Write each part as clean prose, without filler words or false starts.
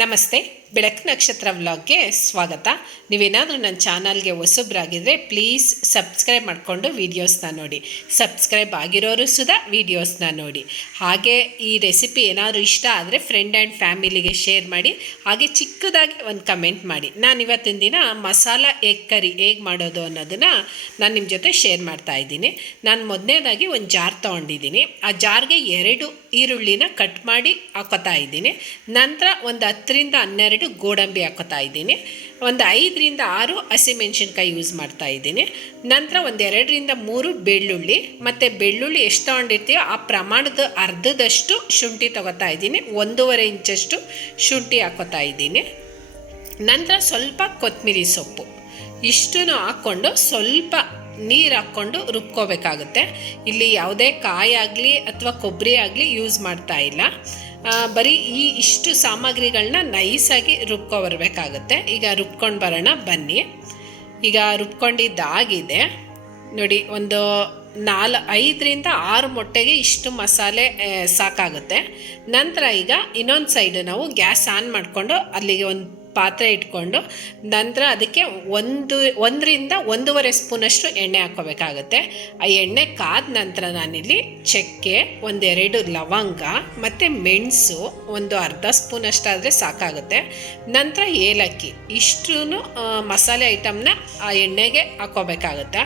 ನಮಸ್ತೆ. ಬೆಳಕು ನಕ್ಷತ್ರ ವ್ಲಾಗ್ಗೆ ಸ್ವಾಗತ. ನೀವೇನಾದರೂ ನನ್ನ ಚಾನಲ್ಗೆ ಹೊಸಬ್ರಾಗಿದ್ದರೆ ಪ್ಲೀಸ್ ಸಬ್ಸ್ಕ್ರೈಬ್ ಮಾಡಿಕೊಂಡು ವೀಡಿಯೋಸ್ನ ನೋಡಿ. ಸಬ್ಸ್ಕ್ರೈಬ್ ಆಗಿರೋರು ಸುಧಾ ವೀಡಿಯೋಸ್ನ ನೋಡಿ. ಹಾಗೆ ಈ ರೆಸಿಪಿ ಏನಾದರೂ ಇಷ್ಟ ಆದರೆ ಫ್ರೆಂಡ್ ಆ್ಯಂಡ್ ಫ್ಯಾಮಿಲಿಗೆ ಶೇರ್ ಮಾಡಿ. ಹಾಗೆ ಚಿಕ್ಕದಾಗಿ ಒಂದು ಕಮೆಂಟ್ ಮಾಡಿ. ನಾನು ಇವತ್ತಿನ ದಿನ ಮಸಾಲ ಎಗ್ ಕರಿ ಹೇಗೆ ಮಾಡೋದು ಅನ್ನೋದನ್ನು ನಾನು ನಿಮ್ಮ ಜೊತೆ ಶೇರ್ ಮಾಡ್ತಾ ಇದ್ದೀನಿ. ನಾನು ಮೊದಲನೇದಾಗಿ ಒಂದು ಜಾರ್ ತೊಗೊಂಡಿದ್ದೀನಿ. ಆ ಜಾರ್ಗೆ 2 ಈರುಳ್ಳಿನ ಕಟ್ ಮಾಡಿ ಹಾಕೋತಾ ಇದ್ದೀನಿ. ನಂತರ ಒಂದು 10ರಿಂದ 12 ಗೋಡಂಬಿ ಹಾಕೋತಾ ಇದ್ದೀನಿ. ಒಂದು 5ರಿಂದ 6 ಹಸಿಮೆಣಸಿನ್ಕಾಯಿ ಯೂಸ್ ಮಾಡ್ತಾ ಇದ್ದೀನಿ. ನಂತರ ಒಂದು 2ರಿಂದ 3 ಬೆಳ್ಳುಳ್ಳಿ, ಮತ್ತು ಬೆಳ್ಳುಳ್ಳಿ ಎಷ್ಟು ತೊಗೊಂಡಿರ್ತೀವೋ ಆ ಪ್ರಮಾಣದ ಅರ್ಧದಷ್ಟು ಶುಂಠಿ ತೊಗೋತಾ ಇದ್ದೀನಿ. 1.5 ಇಂಚಷ್ಟು ಶುಂಠಿ ಹಾಕೋತಾ ಇದ್ದೀನಿ. ನಂತರ ಸ್ವಲ್ಪ ಕೊತ್ತಂಬರಿ ಸೊಪ್ಪು ಇಷ್ಟನ್ನು ಹಾಕ್ಕೊಂಡು ಸ್ವಲ್ಪ ನೀರು ಹಾಕ್ಕೊಂಡು ರುಬ್ಕೋಬೇಕಾಗುತ್ತೆ. ಇಲ್ಲಿ ಯಾವುದೇ ಕಾಯಾಗಲಿ ಅಥವಾ ಕೊಬ್ಬರಿ ಆಗಲಿ ಯೂಸ್ ಮಾಡ್ತಾ ಇಲ್ಲ. ಬರೀ ಇಷ್ಟು ಸಾಮಗ್ರಿಗಳನ್ನ ನೈಸಾಗಿ ರುಬ್ಕೊಬರ್ಬೇಕಾಗುತ್ತೆ. ಈಗ ರುಬ್ಕೊಂಡು ಬರೋಣ ಬನ್ನಿ. ಈಗ ರುಬ್ಕೊಂಡಿದ್ದಾಗಿದೆ ನೋಡಿ. ಒಂದು 5ರಿಂದ 6 ಮೊಟ್ಟೆಗೆ ಇಷ್ಟು ಮಸಾಲೆ ಸಾಕಾಗುತ್ತೆ. ನಂತರ ಈಗ ಇನ್ನೊಂದು ಸೈಡು ನಾವು ಗ್ಯಾಸ್ ಆನ್ ಮಾಡಿಕೊಂಡು ಅಲ್ಲಿಗೆ ಒಂದು ಪಾತ್ರೆ ಇಟ್ಕೊಂಡು ನಂತರ ಅದಕ್ಕೆ 1ರಿಂದ 1.5 ಸ್ಪೂನಷ್ಟು ಎಣ್ಣೆ ಹಾಕ್ಕೋಬೇಕಾಗುತ್ತೆ. ಆ ಎಣ್ಣೆ ಕಾದ ನಂತರ ನಾನಿಲ್ಲಿ ಚಕ್ಕೆ, 1-2 ಲವಂಗ ಮತ್ತು ಮೆಣಸು ಒಂದು ಅರ್ಧ ಸ್ಪೂನಷ್ಟಾದರೆ ಸಾಕಾಗುತ್ತೆ. ನಂತರ ಏಲಕ್ಕಿ ಇಷ್ಟೂ ಮಸಾಲೆ ಐಟಮ್ನ ಆ ಎಣ್ಣೆಗೆ ಹಾಕ್ಕೋಬೇಕಾಗುತ್ತೆ.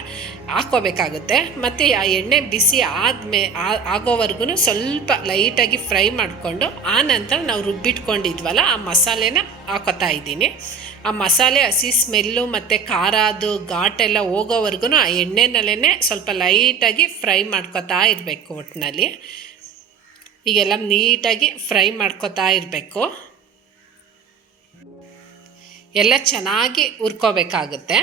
ಮತ್ತು ಆ ಎಣ್ಣೆ ಬಿಸಿ ಆಗೋವರೆಗೂ ಸ್ವಲ್ಪ ಲೈಟಾಗಿ ಫ್ರೈ ಮಾಡಿಕೊಂಡು ಆ ನಂತರ ನಾವು ರುಬ್ಬಿಟ್ಕೊಂಡಿದ್ವಲ್ಲ ಆ ಮಸಾಲೆನ ಹಾಕೋತಾ ಇದ್ದೀನಿ. ಆ ಮಸಾಲೆ ಹಸಿ ಸ್ಮೆಲ್ಲು ಮತ್ತು ಖಾರ ಅದು ಘಾಟೆಲ್ಲ ಹೋಗೋವರೆಗೂ ಆ ಎಣ್ಣೆನಲ್ಲೇ ಸ್ವಲ್ಪ ಲೈಟಾಗಿ ಫ್ರೈ ಮಾಡ್ಕೊತಾ ಇರಬೇಕು. ಒಟ್ಟಿನಲ್ಲಿ ಈಗೆಲ್ಲ ನೀಟಾಗಿ ಫ್ರೈ ಮಾಡ್ಕೊತಾ ಇರಬೇಕು. ಎಲ್ಲ ಚೆನ್ನಾಗಿ ಹುರ್ಕೋಬೇಕಾಗುತ್ತೆ.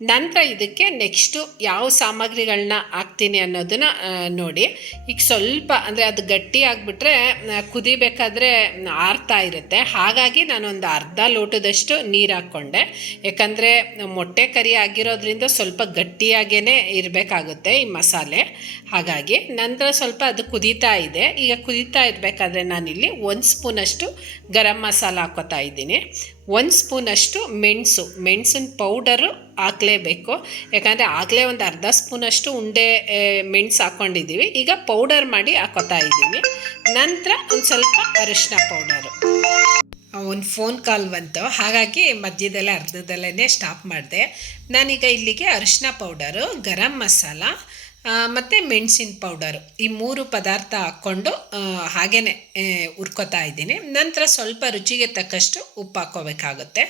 ನಂತರ ಇದಕ್ಕೆ ನೆಕ್ಸ್ಟು ಯಾವ ಸಾಮಗ್ರಿಗಳನ್ನ ಹಾಕ್ತೀನಿ ಅನ್ನೋದನ್ನು ನೋಡಿ. ಈಗ ಸ್ವಲ್ಪ ಅಂದರೆ ಅದು ಗಟ್ಟಿ ಆಗಿಬಿಟ್ರೆ ಕುದಿಬೇಕಾದ್ರೆ ಆರ್ತಾ ಇರುತ್ತೆ. ಹಾಗಾಗಿ ನಾನೊಂದು ಅರ್ಧ ಲೋಟದಷ್ಟು ನೀರು ಹಾಕ್ಕೊಂಡೆ. ಯಾಕಂದರೆ ಮೊಟ್ಟೆ ಕರಿ ಆಗಿರೋದ್ರಿಂದ ಸ್ವಲ್ಪ ಗಟ್ಟಿಯಾಗೇ ಇರಬೇಕಾಗುತ್ತೆ ಈ ಮಸಾಲೆ. ಹಾಗಾಗಿ ನಂತರ ಸ್ವಲ್ಪ ಅದು ಕುದೀತಾ ಇದೆ. ಈಗ ಕುದೀತಾ ಇರಬೇಕಾದ್ರೆ ನಾನಿಲ್ಲಿ 1 ಸ್ಪೂನಷ್ಟು ಗರಂ ಮಸಾಲ ಹಾಕ್ಕೋತಾ ಇದ್ದೀನಿ. 1 ಸ್ಪೂನಷ್ಟು ಮೆಣಸಿನ ಪೌಡರು ಹಾಕಲೇಬೇಕು. ಯಾಕಂದರೆ ಆಗಲೇ ಒಂದು ಅರ್ಧ ಸ್ಪೂನಷ್ಟು ಮೆಣಸು ಹಾಕ್ಕೊಂಡಿದ್ದೀವಿ. ಈಗ ಪೌಡರ್ ಮಾಡಿ ಹಾಕೋತಾ ಇದ್ದೀನಿ. ನಂತರ ಒಂದು ಸ್ವಲ್ಪ ಅರಿಶಿನ ಪೌಡರು. ಒಂದು ಫೋನ್ ಕಾಲ್ ಬಂತು, ಹಾಗಾಗಿ ಮಧ್ಯದಲ್ಲೇ ಅರ್ಧದಲ್ಲೇ ಸ್ಟಾಪ್ ಮಾಡಿದೆ. ನಾನೀಗ ಇಲ್ಲಿಗೆ ಅರಿಶಿನ ಪೌಡರು, ಗರಂ ಮಸಾಲ ಮತ್ತು ಮೆಣಸಿನ ಪೌಡರು ಈ 3 ಪದಾರ್ಥ ಹಾಕ್ಕೊಂಡು ಹಾಗೇ ಹುರ್ಕೋತಾ ಇದ್ದೀನಿ. ನಂತರ ಸ್ವಲ್ಪ ರುಚಿಗೆ ತಕ್ಕಷ್ಟು ಉಪ್ಪು ಹಾಕ್ಕೋಬೇಕಾಗುತ್ತೆ.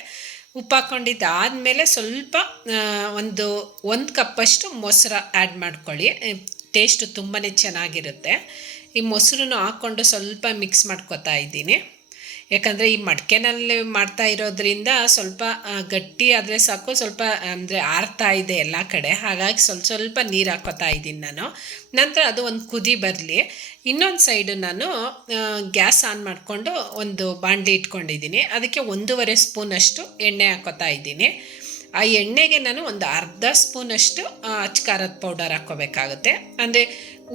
ಉಪ್ಪು ಹಾಕ್ಕೊಂಡಿದ್ದಾದಮೇಲೆ ಸ್ವಲ್ಪ ಒಂದು ಕಪ್ಪಷ್ಟು ಮೊಸರು ಆ್ಯಡ್ ಮಾಡ್ಕೊಳ್ಳಿ. ಟೇಸ್ಟು ತುಂಬಾ ಚೆನ್ನಾಗಿರುತ್ತೆ. ಈ ಮೊಸರನ್ನು ಹಾಕ್ಕೊಂಡು ಸ್ವಲ್ಪ ಮಿಕ್ಸ್ ಮಾಡ್ಕೋತಾ ಇದ್ದೀನಿ. ಯಾಕಂದರೆ ಈ ಮಡಿಕೆನಲ್ಲಿ ಮಾಡ್ತಾ ಇರೋದ್ರಿಂದ ಸ್ವಲ್ಪ ಗಟ್ಟಿ ಆದರೆ ಸಾಕು, ಸ್ವಲ್ಪ ಅಂದರೆ ಆರ್ತಾ ಇದೆ ಎಲ್ಲ ಕಡೆ. ಹಾಗಾಗಿ ಸ್ವಲ್ಪ ನೀರು ಹಾಕ್ಕೋತಾ ಇದ್ದೀನಿ ನಾನು. ನಂತರ ಅದು ಒಂದು ಕುದಿ ಬರಲಿ. ಇನ್ನೊಂದು ಸೈಡು ನಾನು ಗ್ಯಾಸ್ ಆನ್ ಮಾಡಿಕೊಂಡು ಒಂದು ಬಾಣಲಿ ಇಟ್ಕೊಂಡಿದ್ದೀನಿ. ಅದಕ್ಕೆ 1.5 ಸ್ಪೂನಷ್ಟು ಎಣ್ಣೆ ಹಾಕ್ಕೋತಾ ಇದ್ದೀನಿ. ಆ ಎಣ್ಣೆಗೆ ನಾನು ಒಂದು ಅರ್ಧ ಸ್ಪೂನಷ್ಟು ಅಚ್ಕಾರದ ಪೌಡರ್ ಹಾಕ್ಕೋಬೇಕಾಗುತ್ತೆ. ಅಂದರೆ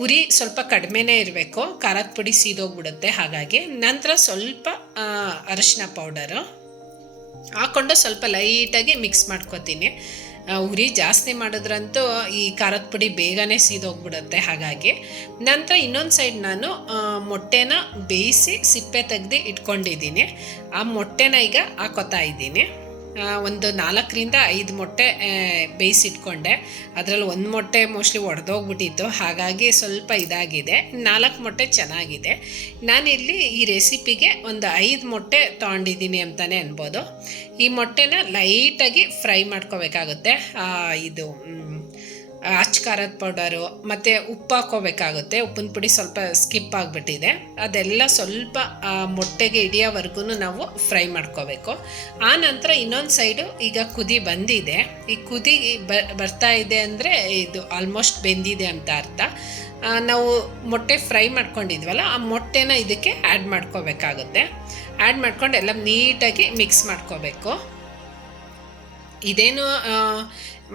ಉರಿ ಸ್ವಲ್ಪ ಕಡಿಮೆನೇ ಇರಬೇಕು, ಖಾರದ ಪುಡಿ ಸೀದೋಗ್ಬಿಡುತ್ತೆ. ಹಾಗಾಗಿ ನಂತರ ಸ್ವಲ್ಪ ಅರಿಶಿನ ಪೌಡರು ಹಾಕ್ಕೊಂಡು ಸ್ವಲ್ಪ ಲೈಟಾಗಿ ಮಿಕ್ಸ್ ಮಾಡ್ಕೊತೀನಿ. ಉರಿ ಜಾಸ್ತಿ ಮಾಡಿದ್ರಂತೂ ಈ ಖಾರದ ಪುಡಿ ಬೇಗನೆ ಸೀದೋಗ್ಬಿಡುತ್ತೆ. ಹಾಗಾಗಿ ನಂತರ ಇನ್ನೊಂದು ಸೈಡ್ ನಾನು ಮೊಟ್ಟೆನ ಬೇಯಿಸಿ ಸಿಪ್ಪೆ ತೆಗೆದು ಇಟ್ಕೊಂಡಿದ್ದೀನಿ. ಆ ಮೊಟ್ಟೆನ ಈಗ ಹಾಕೋತಾ ಇದ್ದೀನಿ. ಒಂದು 4ರಿಂದ 5 ಮೊಟ್ಟೆ ಬೇಯಿಸಿಟ್ಕೊಂಡೆ. ಅದರಲ್ಲಿ 1 ಮೊಟ್ಟೆ ಮೋಸ್ಟ್ಲಿ ಒಡೆದೋಗ್ಬಿಟ್ಟಿತ್ತು. ಹಾಗಾಗಿ ಸ್ವಲ್ಪ ಇದಾಗಿದೆ. 4 ಮೊಟ್ಟೆ ಚೆನ್ನಾಗಿದೆ. ನಾನಿಲ್ಲಿ ಈ ರೆಸಿಪಿಗೆ ಒಂದು 5 ಮೊಟ್ಟೆ ತೊಗೊಂಡಿದ್ದೀನಿ ಅಂತಲೇ ಅನ್ಬೋದು. ಈ ಮೊಟ್ಟೆನ ಲೈಟಾಗಿ ಫ್ರೈ ಮಾಡ್ಕೋಬೇಕಾಗುತ್ತೆ. ಇದು ಅಚ್ಕಾರದ ಪೌಡರು ಮತ್ತು ಉಪ್ಪು ಹಾಕ್ಕೋಬೇಕಾಗುತ್ತೆ. ಉಪ್ಪಿನ ಪುಡಿ ಸ್ವಲ್ಪ ಸ್ಕಿಪ್ ಆಗಿಬಿಟ್ಟಿದೆ. ಅದೆಲ್ಲ ಸ್ವಲ್ಪ ಮೊಟ್ಟೆಗೆ ಹಿಡಿಯೋವರೆಗೂ ನಾವು ಫ್ರೈ ಮಾಡ್ಕೋಬೇಕು. ಆ ನಂತರ ಇನ್ನೊಂದು ಸೈಡು ಈಗ ಕುದಿ ಬಂದಿದೆ. ಈ ಕುದಿ ಬರ್ತಾ ಇದೆ ಅಂದರೆ ಇದು ಆಲ್ಮೋಸ್ಟ್ ಬೆಂದಿದೆ ಅಂತ ಅರ್ಥ. ನಾವು ಮೊಟ್ಟೆ ಫ್ರೈ ಮಾಡ್ಕೊಂಡಿದ್ವಲ್ಲ ಆ ಮೊಟ್ಟೆನ ಇದಕ್ಕೆ ಆ್ಯಡ್ ಮಾಡ್ಕೋಬೇಕಾಗುತ್ತೆ. ಆ್ಯಡ್ ಮಾಡ್ಕೊಂಡು ಎಲ್ಲ ನೀಟಾಗಿ ಮಿಕ್ಸ್ ಮಾಡ್ಕೋಬೇಕು. ಇದೇನು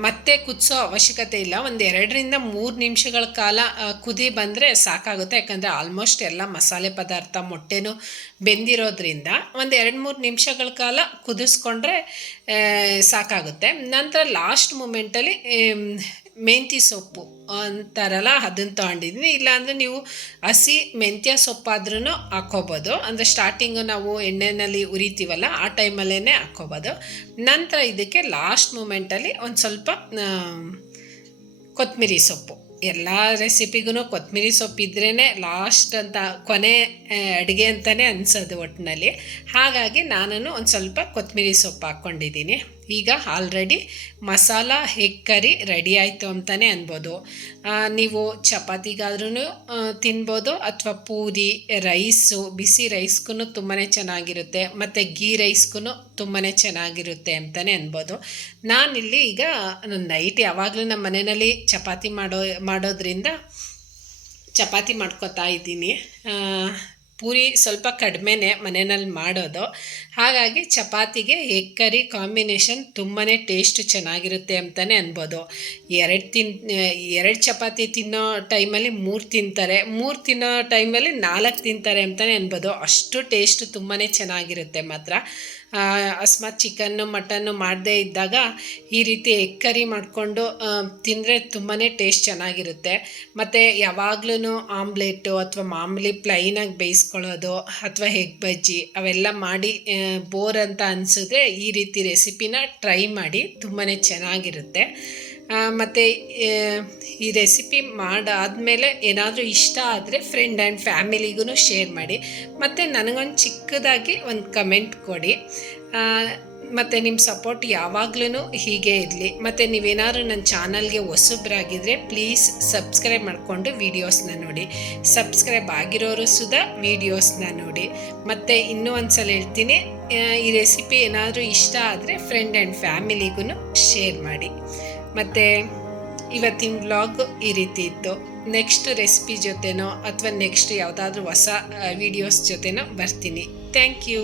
ಮತ್ತೆ ಕುದಿಸೋ ಅವಶ್ಯಕತೆ ಇಲ್ಲ. ಒಂದು 2-3 ನಿಮಿಷಗಳ ಕಾಲ ಕುದಿ ಬಂದರೆ ಸಾಕಾಗುತ್ತೆ. ಯಾಕಂದರೆ ಆಲ್ಮೋಸ್ಟ್ ಎಲ್ಲ ಮಸಾಲೆ ಪದಾರ್ಥ ಮೊಟ್ಟೆನೂ ಬೆಂದಿರೋದ್ರಿಂದ ಒಂದು 2-3 ನಿಮಿಷಗಳ ಕಾಲ ಕುದಿಸ್ಕೊಂಡ್ರೆ ಸಾಕಾಗುತ್ತೆ. ನಂತರ ಲಾಸ್ಟ್ ಮೂಮೆಂಟಲ್ಲಿ ಮೆಂತ್ಯ ಸೊಪ್ಪು ಅಂತಾರಲ್ಲ ಅದನ್ನು ತೊಗೊಂಡಿದ್ದೀನಿ. ಇಲ್ಲಾಂದರೆ ನೀವು ಹಸಿ ಮೆಂತ್ಯ ಸೊಪ್ಪಾದ್ರೂ ಹಾಕ್ಕೋಬೋದು. ಅಂದರೆ ಸ್ಟಾರ್ಟಿಂಗು ನಾವು ಎಣ್ಣೆಯಲ್ಲಿ ಉರಿತೀವಲ್ಲ ಆ ಟೈಮಲ್ಲೇ ಹಾಕ್ಕೋಬೋದು. ನಂತರ ಇದಕ್ಕೆ ಲಾಸ್ಟ್ ಮೂಮೆಂಟಲ್ಲಿ ಒಂದು ಸ್ವಲ್ಪ ಕೊತ್ತಂಬರಿ ಸೊಪ್ಪು, ಎಲ್ಲ ರೆಸಿಪಿಗೂ ಕೊತ್ತಂಬರಿ ಸೊಪ್ಪು ಇದ್ರೇ ಲಾಸ್ಟ್ ಅಂತ ಕೊನೆ ಅಡುಗೆ ಅಂತಲೇ ಅನಿಸೋದು ಒಟ್ಟಿನಲ್ಲಿ. ಹಾಗಾಗಿ ನಾನು ಒಂದು ಸ್ವಲ್ಪ ಕೊತ್ತಂಬರಿ ಸೊಪ್ಪು ಹಾಕ್ಕೊಂಡಿದ್ದೀನಿ. ಈಗ already masala egg curry ready ಆಯಿತು ಅಂತಲೇ ಅನ್ಬೋದು. ನೀವು ಚಪಾತಿಗಾದ್ರೂ ತಿನ್ಬೋದು, ಅಥವಾ ಪೂರಿ, ರೈಸು, ಬಿಸಿ ರೈಸ್ಗೂ ತುಂಬಾ ಚೆನ್ನಾಗಿರುತ್ತೆ, ಮತ್ತು ಗೀ ರೈಸ್ಗೂ ತುಂಬಾ ಚೆನ್ನಾಗಿರುತ್ತೆ ಅಂತಲೇ ಅನ್ಬೋದು. ನಾನಿಲ್ಲಿ ಈಗ ನೈಟ್ ಯಾವಾಗಲೂ ನಮ್ಮ ಮನೆಯಲ್ಲಿ ಚಪಾತಿ ಮಾಡೋದ್ರಿಂದ ಚಪಾತಿ ಮಾಡ್ಕೊತಾ ಇದ್ದೀನಿ. ಪೂರಿ ಸ್ವಲ್ಪ ಕಡಿಮೆನೇ ಮನೆಯಲ್ಲಿ ಮಾಡೋದು. ಹಾಗಾಗಿ ಚಪಾತಿಗೆ ಎಗ್ ಕರಿ ಕಾಂಬಿನೇಷನ್ ತುಂಬಾ ಟೇಸ್ಟ್ ಚೆನ್ನಾಗಿರುತ್ತೆ ಅಂತಲೇ ಅನ್ಬೋದು. 2 ಚಪಾತಿ ತಿನ್ನೋ ಟೈಮಲ್ಲಿ 3 ತಿಂತಾರೆ, 3 ತಿನ್ನೋ ಟೈಮಲ್ಲಿ 4 ತಿಂತಾರೆ ಅಂತಲೇ ಅನ್ಬೋದು. ಅಷ್ಟು ಟೇಸ್ಟ್ ತುಂಬಾ ಚೆನ್ನಾಗಿರುತ್ತೆ ಮಾತ್ರ. ಅಕಸ್ಮಾತ್ ಚಿಕನ್ನು ಮಟನ್ನು ಮಾಡದೇ ಇದ್ದಾಗ ಈ ರೀತಿ ಎಗ್ ಕರಿ ಮಾಡಿಕೊಂಡು ತಿಂದರೆ ತುಂಬಾ ಟೇಸ್ಟ್ ಚೆನ್ನಾಗಿರುತ್ತೆ. ಮತ್ತು ಯಾವಾಗ್ಲೂ ಆಮ್ಲೆಟು ಅಥವಾ ಮಾಮೂಲಿ ಪ್ಲೈನಾಗಿ ಬೇಯಿಸ್ಕೊಳ್ಳೋದು ಅಥವಾ ಎಗ್ ಬಜ್ಜಿ ಅವೆಲ್ಲ ಮಾಡಿ ಬೋರ್ ಅಂತ ಅನಿಸಿದ್ರೆ ಈ ರೀತಿ ರೆಸಿಪಿನ ಟ್ರೈ ಮಾಡಿ, ತುಂಬಾ ಚೆನ್ನಾಗಿರುತ್ತೆ. ಮತ್ತು ಈ ರೆಸಿಪಿ ಮಾಡಾದಮೇಲೆ ಏನಾದರೂ ಇಷ್ಟ ಆದರೆ ಫ್ರೆಂಡ್ ಆ್ಯಂಡ್ ಫ್ಯಾಮಿಲಿಗೂ ಶೇರ್ ಮಾಡಿ, ಮತ್ತು ನನಗೊಂದು ಚಿಕ್ಕದಾಗಿ ಒಂದು ಕಮೆಂಟ್ ಕೊಡಿ. ಮತ್ತು ನಿಮ್ಮ ಸಪೋರ್ಟ್ ಯಾವಾಗ್ಲೂ ಹೀಗೆ ಇರಲಿ. ಮತ್ತು ನೀವೇನಾದರೂ ನನ್ನ ಚಾನಲ್ಗೆ ಹೊಸಬ್ರಾಗಿದ್ದರೆ ಪ್ಲೀಸ್ ಸಬ್ಸ್ಕ್ರೈಬ್ ಮಾಡಿಕೊಂಡು ವೀಡಿಯೋಸ್ನ ನೋಡಿ. ಸಬ್ಸ್ಕ್ರೈಬ್ ಆಗಿರೋರು ಸುಧಾ ವೀಡಿಯೋಸ್ನ ನೋಡಿ. ಮತ್ತು ಇನ್ನೂ ಒಂದು ಸಲ ಹೇಳ್ತೀನಿ, ಈ ರೆಸಿಪಿ ಏನಾದರೂ ಇಷ್ಟ ಆದರೆ ಫ್ರೆಂಡ್ ಆ್ಯಂಡ್ ಫ್ಯಾಮಿಲಿಗೂ ಶೇರ್ ಮಾಡಿ. ಮತ್ತು ಇವತ್ತಿನ ವ್ಲಾಗ್ ಈ ರೀತಿ ಇತ್ತು. ನೆಕ್ಸ್ಟ್ ರೆಸಿಪಿ ಜೊತೆನೋ ಅಥವಾ ನೆಕ್ಸ್ಟ್ ಯಾವುದಾದ್ರೂ ಹೊಸ ವೀಡಿಯೋಸ್ ಜೊತೆನೋ ಬರ್ತೀನಿ. Thank you.